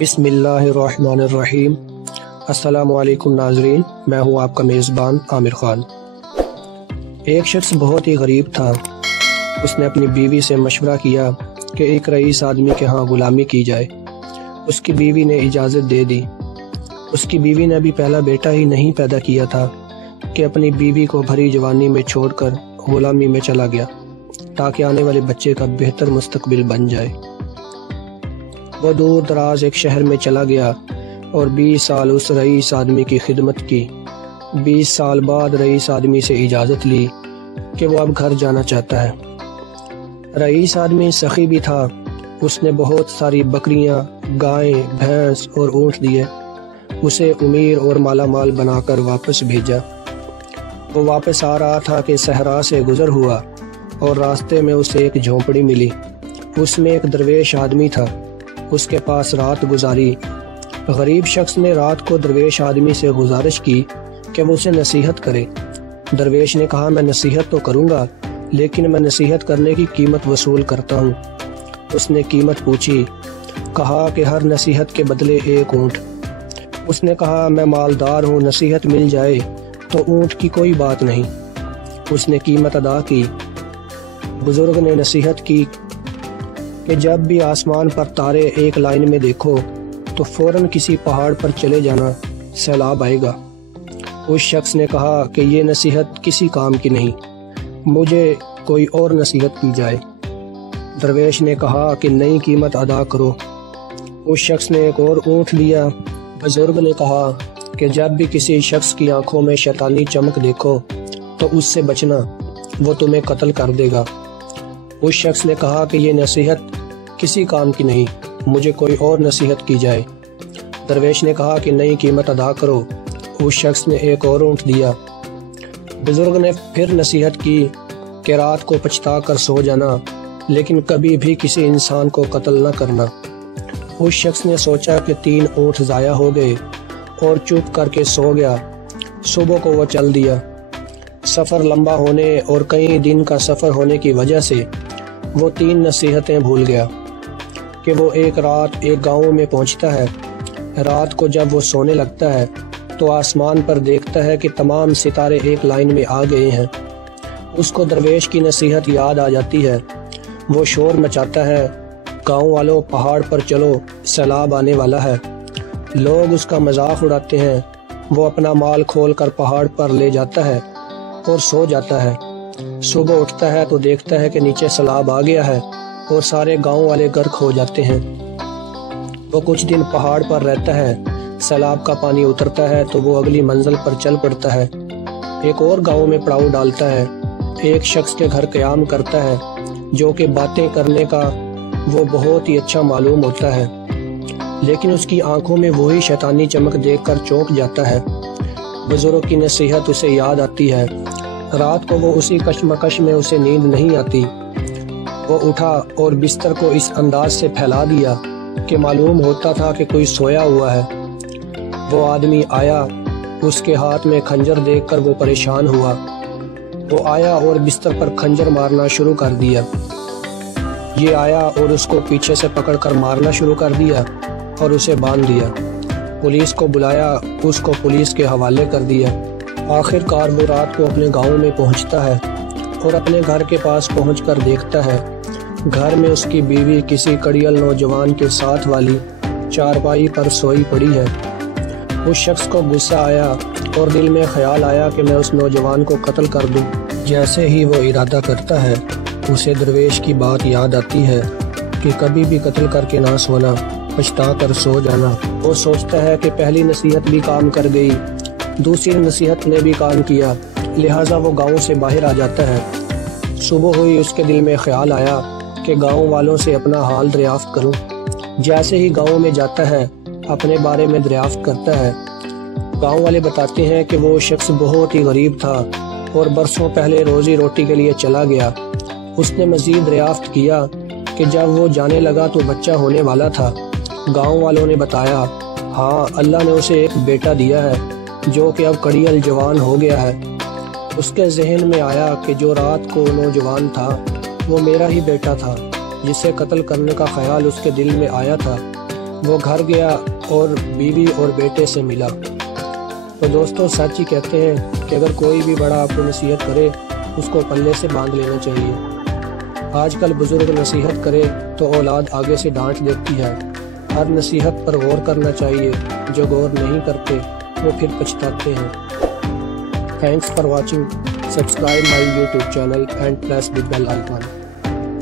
بسم اللہ الرحمن الرحیم۔ السلام علیکم ناظرین، میں ہوں آپ کا میزبان عامر خان۔ ایک شخص بہت ہی غریب تھا۔ اس نے اپنی بیوی سے مشورہ کیا کہ ایک رئیس آدمی کے ہاں غلامی کی جائے۔ اس کی بیوی نے اجازت دے دی۔ اس کی بیوی نے ابھی پہلا بیٹا ہی نہیں پیدا کیا تھا کہ اپنی بیوی کو بھری جوانی میں چھوڑ کر غلامی میں چلا گیا تاکہ آنے والے بچے کا بہتر مستقبل بن جائے۔ وہ دور دراز ایک شہر میں چلا گیا اور 20 سال اس رئیس آدمی کی خدمت کی۔ 20 سال بعد رئیس آدمی سے اجازت لی کہ وہ اب گھر جانا چاہتا ہے۔ رئیس آدمی سخی بھی تھا۔ اس نے بہت ساری بکریاں، گائیں، بھینس اور اونٹ دیے۔ اسے امیر اور مالا مال بنا کر واپس بھیجا۔ وہ واپس آ رہا تھا کہ صحرا سے گزر ہوا اور راستے میں اسے ایک جھونپڑی ملی۔ اس میں ایک درویش آدمی تھا۔ اس کے پاس رات گزاری۔ غریب شخص نے رات کو درویش آدمی سے گزارش کی کہ وہ اسے نصیحت کرے۔ درویش نے کہا، میں نصیحت تو کروں گا لیکن میں نصیحت کرنے کی قیمت وصول کرتا ہوں۔ اس نے قیمت پوچھی۔ کہا کہ ہر نصیحت کے بدلے 1 اونٹ۔ اس نے کہا، میں مالدار ہوں، نصیحت مل جائے تو اونٹ کی کوئی بات نہیں۔ اس نے قیمت ادا کی۔ بزرگ نے نصیحت کی کہ جب بھی آسمان پر تارے ایک لائن میں دیکھو تو فوراً کسی پہاڑ پر چلے جانا، سیلاب آئے گا۔ اس شخص نے کہا کہ یہ نصیحت کسی کام کی نہیں، مجھے کوئی اور نصیحت کی جائے۔ درویش نے کہا کہ نئی قیمت ادا کرو۔ اس شخص نے ایک اور اونٹ دیا۔ بزرگ نے کہا کہ جب بھی کسی شخص کی آنکھوں میں شیطانی چمک دیکھو تو اس سے بچنا، وہ تمہیں قتل کر دے گا۔ اس شخص نے کہا کہ یہ نصیحت کسی کام کی نہیں، مجھے کوئی اور نصیحت کی جائے۔ درویش نے کہا کہ نئی قیمت ادا کرو۔ اس شخص نے ایک اور اونٹ دیا۔ بزرگ نے پھر نصیحت کی کہ رات کو پچھتا کر سو جانا لیکن کبھی بھی کسی انسان کو قتل نہ کرنا۔ اس شخص نے سوچا کہ 3 اونٹ ضائع ہو گئے اور چپ کر کے سو گیا۔ صبح کو وہ چل دیا۔ سفر لمبا ہونے اور کئی دن کا سفر ہونے کی وجہ سے وہ 3 نصیحتیں بھول گیا کہ وہ ایک رات ایک گاؤں میں پہنچتا ہے۔ رات کو جب وہ سونے لگتا ہے تو آسمان پر دیکھتا ہے کہ تمام ستارے ایک لائن میں آ گئے ہیں۔ اس کو درویش کی نصیحت یاد آ جاتی ہے۔ وہ شور مچاتا ہے، گاؤں والوں پہاڑ پر چلو، سیلاب آنے والا ہے۔ لوگ اس کا مذاق اڑاتے ہیں۔ وہ اپنا مال کھول کر پہاڑ پر لے جاتا ہے اور سو جاتا ہے۔ صبح اٹھتا ہے تو دیکھتا ہے کہ نیچے سیلاب آ گیا ہے اور سارے گاؤں والے غرق ہو جاتے ہیں۔ وہ کچھ دن پہاڑ پر رہتا ہے۔ سیلاب کا پانی اترتا ہے تو وہ اگلی منزل پر چل پڑتا ہے۔ ایک اور گاؤں میں پڑاؤ ڈالتا ہے۔ ایک شخص کے گھر قیام کرتا ہے جو کہ باتیں کرنے کا وہ بہت ہی اچھا معلوم ہوتا ہے، لیکن اس کی آنکھوں میں وہی شیطانی چمک دیکھ کر چونک جاتا ہے۔ بزرگ کی نصیحت اسے یاد آتی ہے۔ رات کو وہ اسی کشمکش میں اسے نیند نہیں آتی۔ وہ اٹھا اور بستر کو اس انداز سے پھیلا دیا کہ معلوم ہوتا تھا کہ کوئی سویا ہوا ہے۔ وہ آدمی آیا۔ اس کے ہاتھ میں خنجر دیکھ کر وہ پریشان ہوا۔ وہ آیا اور بستر پر خنجر مارنا شروع کر دیا۔ یہ آیا اور اس کو پیچھے سے پکڑ کر مارنا شروع کر دیا اور اسے باندھ دیا۔ پولیس کو بلایا، اس کو پولیس کے حوالے کر دیا۔ آخر کار وہ رات کو اپنے گاؤں میں پہنچتا ہے اور اپنے گھر کے پاس پہنچ کر دیکھتا ہے گھر میں اس کی بیوی کسی کڑیل نوجوان کے ساتھ والی چارپائی پر سوئی پڑی ہے۔ اس شخص کو غصہ آیا اور دل میں خیال آیا کہ میں اس نوجوان کو قتل کر دوں۔ جیسے ہی وہ ارادہ کرتا ہے اسے درویش کی بات یاد آتی ہے کہ کبھی بھی قتل کر کے نہ سونا، پچھتا کر سو جانا۔ وہ سوچتا ہے کہ پہلی نصیحت بھی کام کر گئی، دوسری نصیحت نے بھی کام کیا، لہٰذا وہ گاؤں سے باہر آ جاتا ہے۔ صبح ہوئی اس کے دل میں خیال آیا کہ گاؤں والوں سے اپنا حال دریافت کروں۔ جیسے ہی گاؤں میں جاتا ہے اپنے بارے میں دریافت کرتا ہے۔ گاؤں والے بتاتے ہیں کہ وہ شخص بہت ہی غریب تھا اور برسوں پہلے روزی روٹی کے لیے چلا گیا۔ اس نے مزید دریافت کیا کہ جب وہ جانے لگا تو بچہ ہونے والا تھا۔ گاؤں والوں نے بتایا، ہاں اللہ نے اسے ایک بیٹا دیا ہے جو کہ اب کڑیل جوان ہو گیا ہے۔ اس کے ذہن میں آیا کہ جو رات کو نوجوان تھا وہ میرا ہی بیٹا تھا جسے قتل کرنے کا خیال اس کے دل میں آیا تھا۔ وہ گھر گیا اور بیوی اور بیٹے سے ملا۔ تو دوستو سچ ہی کہتے ہیں کہ اگر کوئی بھی بڑا آپ کو نصیحت کرے اس کو پلے سے باندھ لینا چاہیے۔ آج کل بزرگ نصیحت کرے تو اولاد آگے سے ڈانٹ دیتی ہے۔ ہر نصیحت پر غور کرنا چاہیے، جو غور نہیں کرتے وہ پھر پچھتاتے ہیں۔ Thanks for watching. Subscribe my YouTube channel and press the bell icon.